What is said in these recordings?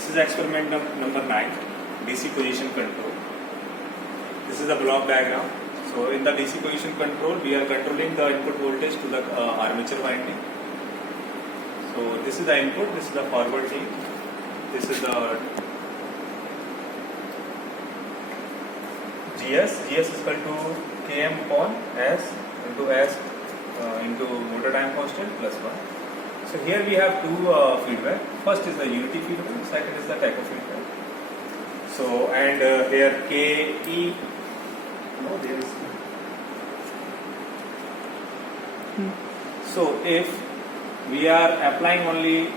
This is experiment number 9, DC position control. This is the block diagram. So in the DC position control, we are controlling the input voltage to the armature winding. So this is the input, this is the forward gain, this is the GS is equal to Km upon S into motor time constant plus 1. So here we have two feedback. First is the unity feedback, second is the tacho feedback. So and here Ke, no, there is. So if we are applying only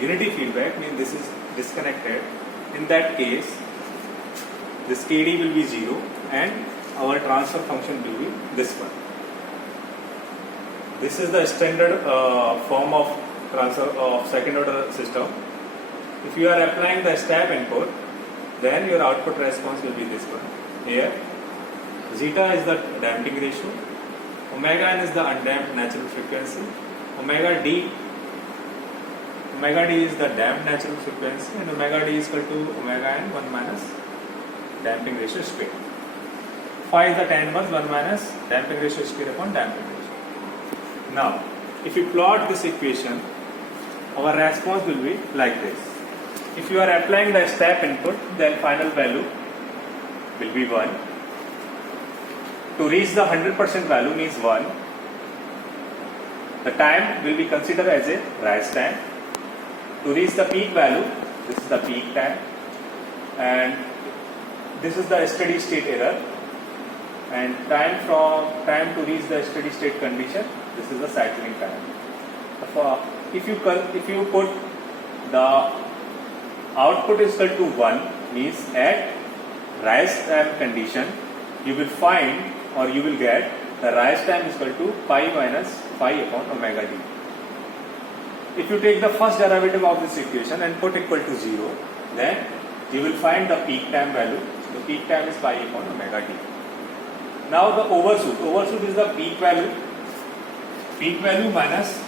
unity feedback, means this is disconnected. In that case, this Kd will be 0 and our transfer function will be this one. This is the standard form of transfer of second order system. If you are applying the step input, then your output response will be this one. Here, zeta is the damping ratio, omega n is the undamped natural frequency, omega d is the damped natural frequency, and omega d is equal to omega n 1 minus damping ratio square. Phi is the tan inverse 1 minus damping ratio square upon damping ratio. Now, if you plot this equation, our response will be like this. If you are applying the step input, then final value will be 1. To reach the 100% value means 1. The time will be considered as a rise time. To reach the peak value, this is the peak time, and this is the steady state error. And time to reach the steady state condition, this is the cycling time. If you put the output is equal to 1, means at rise time condition, you will find or you will get the rise time is equal to pi minus phi upon omega d. If you take the first derivative of this equation and put equal to 0, then you will find the peak time value. The peak time is pi upon omega d. Now the overshoot is the peak value minus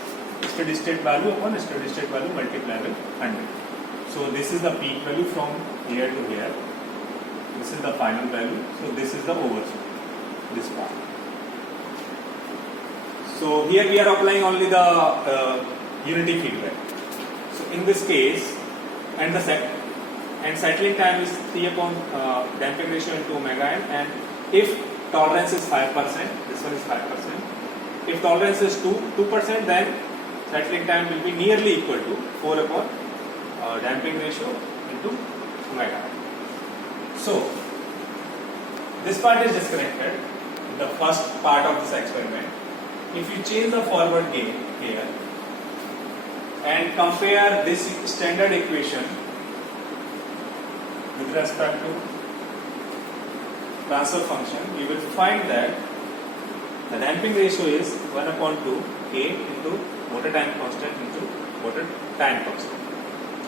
steady state value upon steady state value multiplied by 100. So this is the peak value from here to here. This is the final value. So this is the overshoot, this part. So here we are applying only the unity feedback. So in this case, and settling time is 3 upon damping ratio into omega n, and if tolerance is 5%, this one is 5%. If tolerance is 2%, then settling time will be nearly equal to 4 upon damping ratio into omega. So this part is disconnected, the first part of this experiment. If you change the forward gain here and compare this standard equation with respect to transfer function, you will find that the damping ratio is 1 upon 2 K into motor time constant into motor time constant.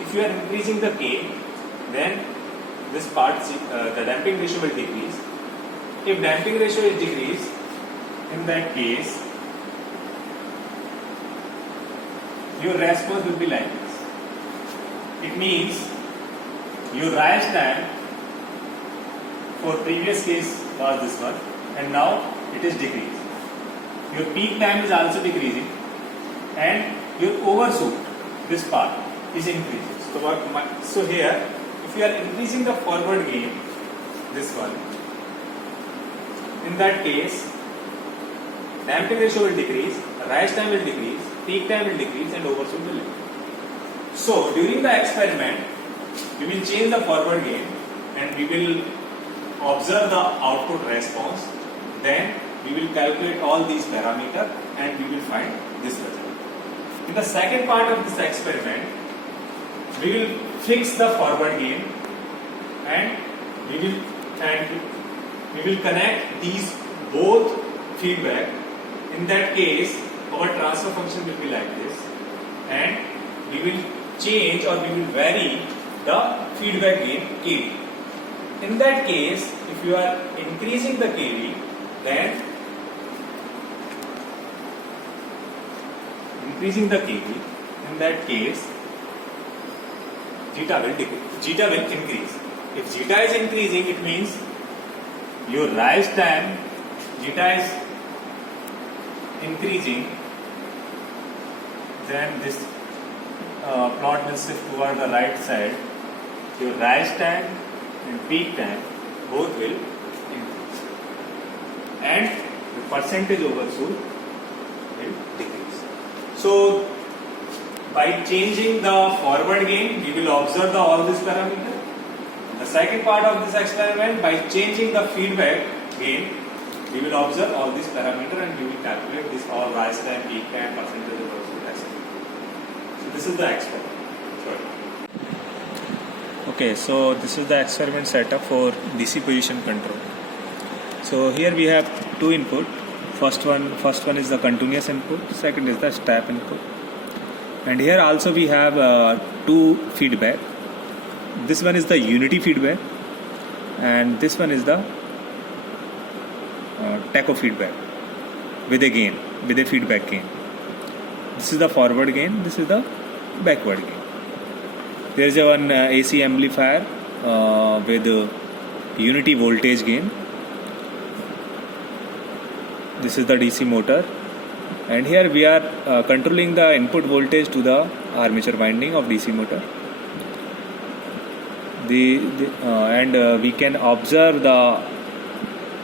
If you are increasing the K, then this part, the damping ratio will decrease. If damping ratio is decreased, in that case, your response will be like this. It means your rise time for previous case was this one, and now it is decreased. Your peak time is also decreasing, and your overshoot, this part, is increasing. So here, if you are increasing the forward gain, this one, in that case, damping ratio will decrease, rise time will decrease, peak time will decrease, and overshoot will decrease. So during the experiment, we will change the forward gain and we will observe the output response. Then we will calculate all these parameters and we will find this result. In the second part of this experiment, we will fix the forward gain and we will connect these both feedback. In that case, our transfer function will be like this, and we will change or we will vary the feedback gain Kd. In that case, if you are increasing the Kd, then in that case, zeta will decrease. Zeta will increase. If zeta is increasing, it means your rise time, zeta is increasing, then this plot will shift toward the right side. Your rise time and peak time both will increase, and the percentage overshoot will decrease. So by changing the forward gain, we will observe all these parameters. The second part of this experiment, by changing the feedback gain, we will observe all these parameters and we will calculate this all rise time, peak time, percentage overshoot, etc. So this is the experiment. Okay, so this is the experiment setup for DC position control. So here we have two input. First one is the continuous input. Second is the step input. And here also we have two feedback. This one is the unity feedback, and this one is the tacho feedback with a gain, with a feedback gain. This is the forward gain. This is the backward gain. There is one AC amplifier with unity voltage gain. This is the DC motor, and here we are controlling the input voltage to the armature winding of DC motor. And we can observe the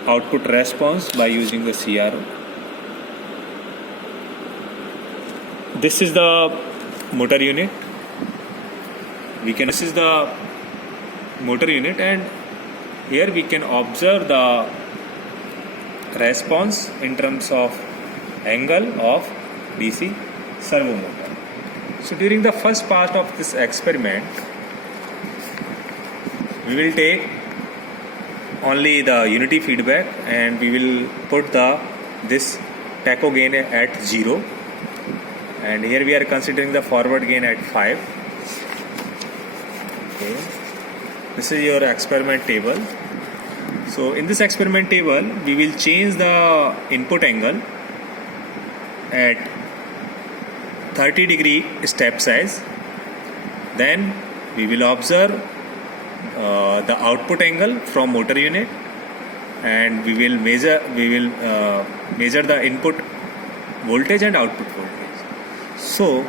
output response by using the CRO. This is the motor unit. This is the motor unit, and here we can observe the response in terms of angle of DC servo motor. So during the first part of this experiment, we will take only the unity feedback and we will put this tacho gain at 0, and here we are considering the forward gain at 5. Okay. This is your experiment table. So in this experiment table, we will change the input angle at 30-degree step size. Then we will observe the output angle from motor unit, and we will measure the input voltage and output voltage. So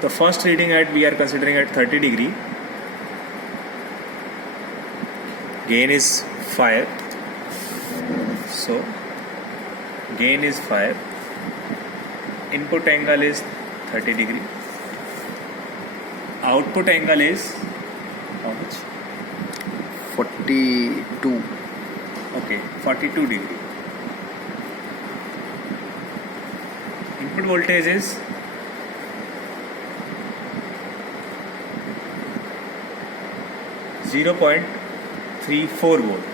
the first reading we are considering at 30 degree. Gain is 5. So gain is 5. Input angle is 30 degree. Output angle is how much? 42. Okay, 42 degree. Input voltage is 0.34 volt.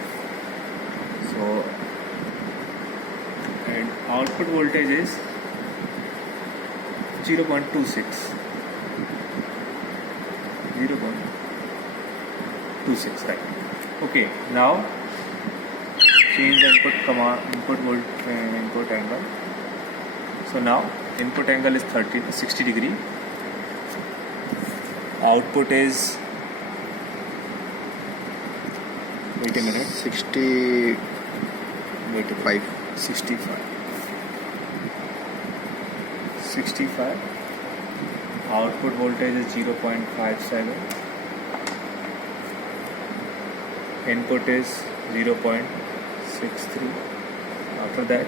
So, and output voltage is 0.26. 0.26, right? Okay, now change the input angle. So now input angle is 60 degree. Output is, wait a minute, 65. 65. Output voltage is 0.57. Input is 0.63. After that,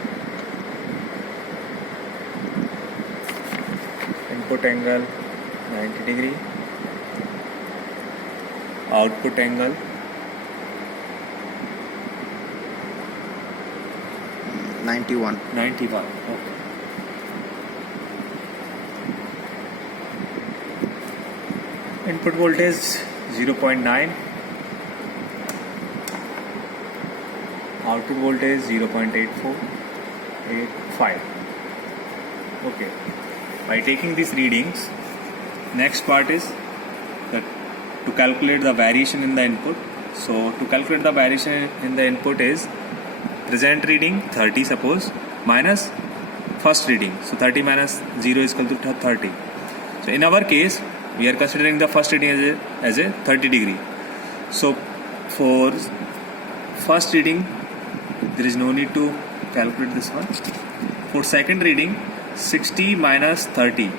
input angle 90 degree. Output angle 91. Okay. Input voltage 0.9. Output voltage 0.85. Okay. By taking these readings, next part is to calculate the variation in the input. So to calculate the variation in the input is present reading 30, suppose, minus first reading. So 30 minus 0 is equal to 30. So in our case, we are considering the first reading as a 30 degree. So for first reading there is no need to calculate this one. For second reading 60 minus 30.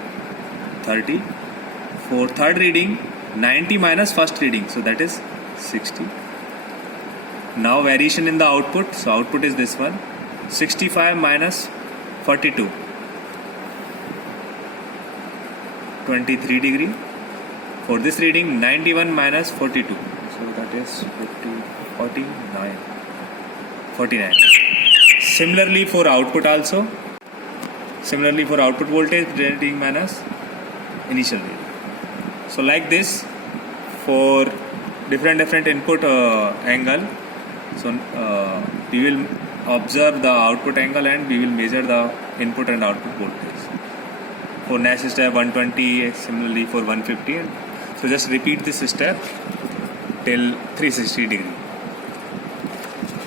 For third reading 90 minus first reading, so that is 60. Now variation in the output, so output is this one, 65 minus 42, 23 degree. For this reading 91 minus 42, so that is 49. Similarly for output also, voltage reading minus initial reading. So like this for different input angle. So we will observe the output angle and we will measure the input and output voltage. For Nash step 120, similarly for 150. So just repeat this step till 360 degree.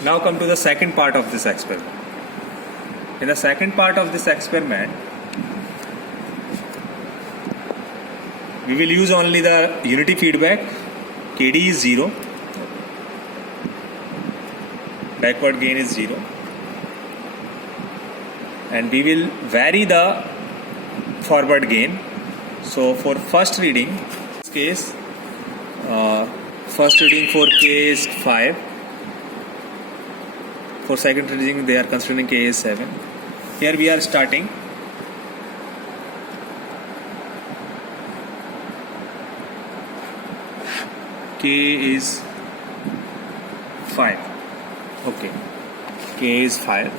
Now come to the second part of this experiment. In the second part of this experiment, we will use only the unity feedback. KD is 0. Backward gain is 0. And we will vary the forward gain. So for first reading, in this case, first reading for K is 5. For second reading, they are considering K is 7. Here we are starting. K is 5. Okay. K is 5.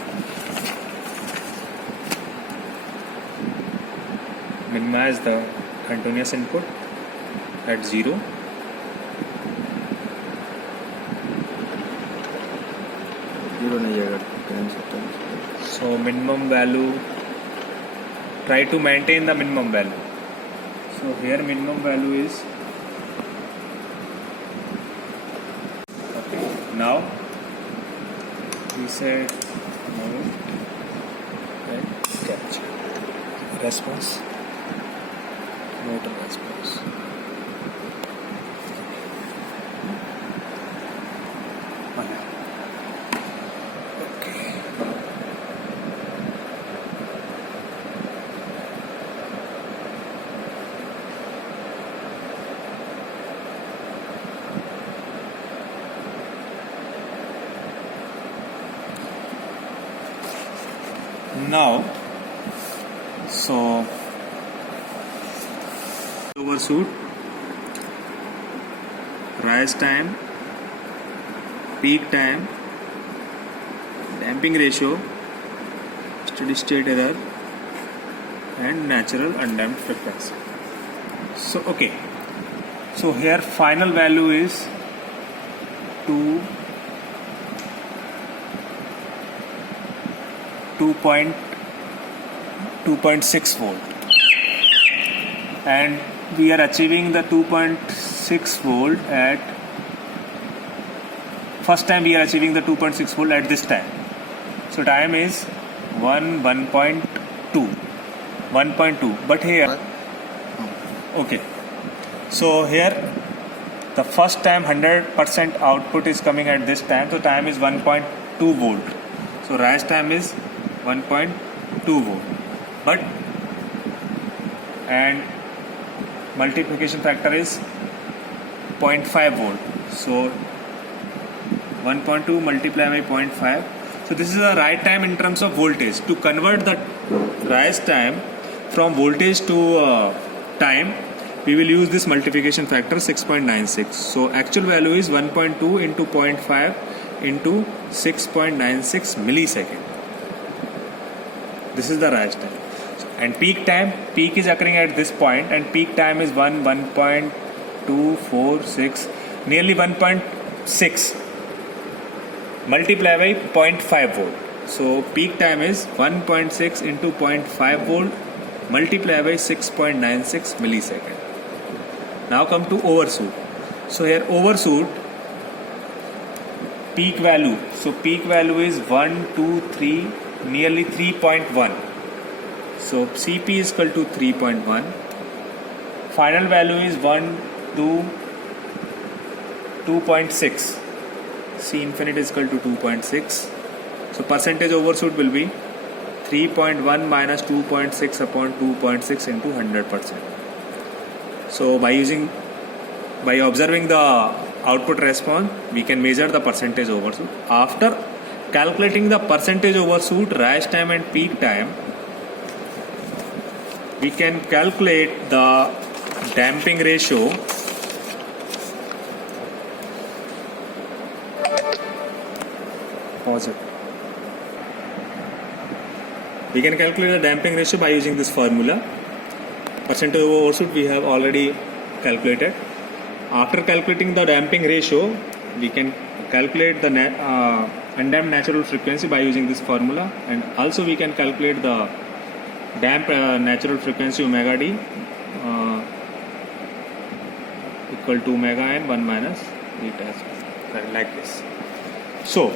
Minimize the continuous input at 0. So minimum value, try to maintain the minimum value. So here minimum value is, okay. Now we said mode and capture response, motor response. Now, so overshoot, rise time, peak time, damping ratio, steady state error, and natural undamped frequency. So okay, so here final value is 2.6 volt, and we are achieving the 2.6 volt at first time. We are achieving the 2.6 volt at this time. So time is 1.2. But here, okay. So here the first time 100% output is coming at this time. So time is 1.2 volt. So rise time is 1.2 volt, but and multiplication factor is 0.5 volt. So 1.2 multiplied by 0.5. So this is the right time in terms of voltage. To convert the rise time from voltage to time, we will use this multiplication factor 6.96. So actual value is 1.2 into 0.5 into 6.96 millisecond. This is the rise time. And peak time, peak is occurring at this point, and peak time is 1.246, nearly 1.6 multiply by 0.5 volt. So peak time is 1.6 into 0.5 volt multiply by 6.96 millisecond. Now come to overshoot. So here overshoot, peak value. So peak value is 1, 2, 3, nearly 3.1. So CP is equal to 3.1. final value is 2.6. C infinity is equal to 2.6. So percentage overshoot will be 3.1 minus 2.6 upon 2.6 into 100%. So by observing the output response, we can measure the percentage overshoot. After calculating the percentage overshoot, rise time and peak time, we can calculate the damping ratio We can calculate the damping ratio by using this formula. Percentage overshoot we have already calculated. After calculating the damping ratio, we can calculate the undamped natural frequency by using this formula, and also we can calculate the damped natural frequency omega d equal to omega n 1 minus beta square, like this. So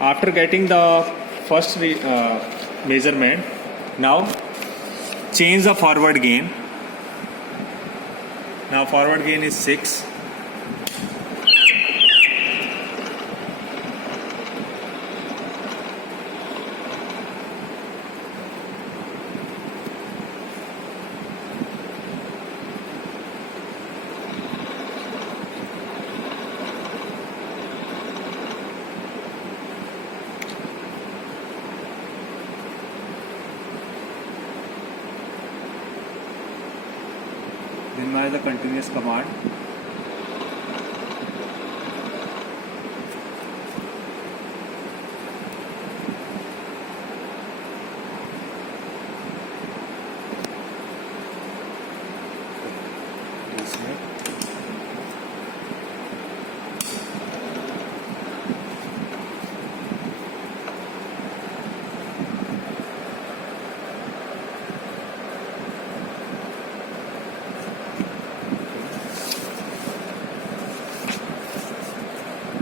after getting the first measurement, now change the forward gain. Now forward gain is 6. Then by the continuous command,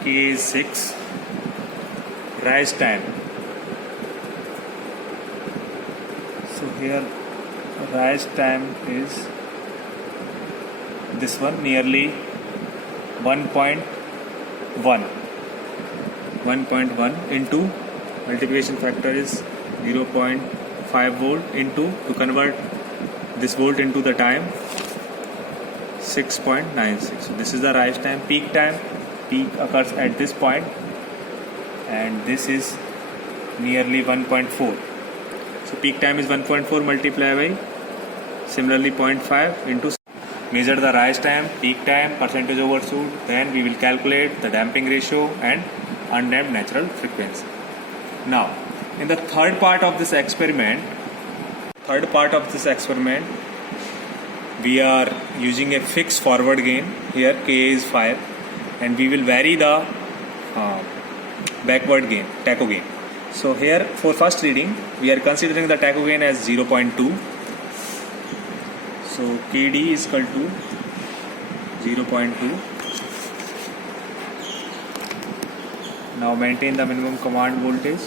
K is 6. Rise time. So here rise time is this one, nearly 1.1. 1.1 into multiplication factor is 0.5 volt into, to convert this volt into the time, 6.96. So this is the rise time. Peak time, peak occurs at this point, and this is nearly 1.4. So peak time is 1.4 multiplied by similarly 0.5 into. Measure the rise time, peak time, percentage overshoot, then we will calculate the damping ratio and undamped natural frequency. Now in the third part of this experiment, we are using a fixed forward gain. Here K is 5, and we will vary the backward gain, tacho gain. So here for first reading, we are considering the tacho gain as 0.2. So KD is equal to 0.2. Now maintain the minimum command voltage.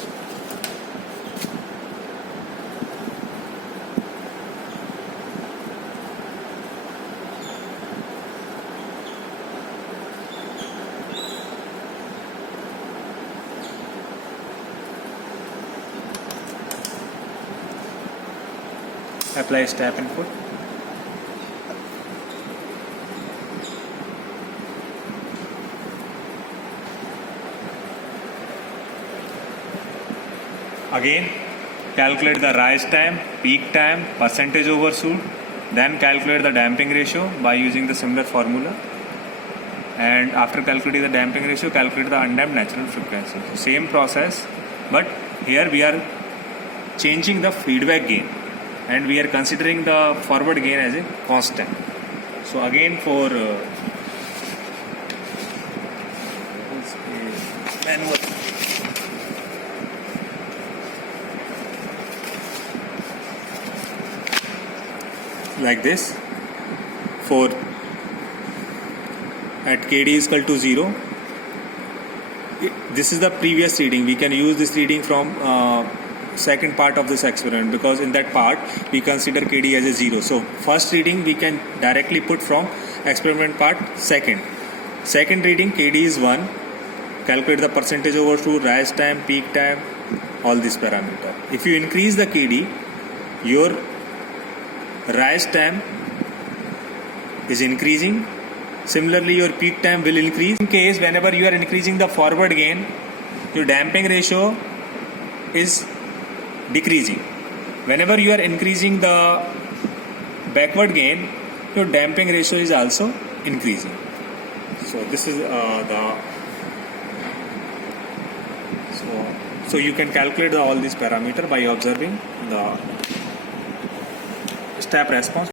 Apply step input. Again calculate the rise time, peak time, percentage overshoot, then calculate the damping ratio by using the similar formula, and after calculating the damping ratio, calculate the undamped natural frequency. So same process, but here we are changing the feedback gain, and we are considering the forward gain as a constant. So again for manual, like this, for at KD is equal to 0. This is the previous reading. We can use this reading from second part of this experiment, because in that part we consider KD as a 0. So first reading we can directly put from experiment part. Second reading KD is 1. Calculate the percentage over 2, rise time, peak time, all these parameter. If you increase the KD, your rise time is increasing. Similarly, your peak time will increase. In case whenever you are increasing the forward gain, your damping ratio is decreasing. Whenever you are increasing the backward gain, your damping ratio is also increasing. So this is so you can calculate all these parameter by observing the step response.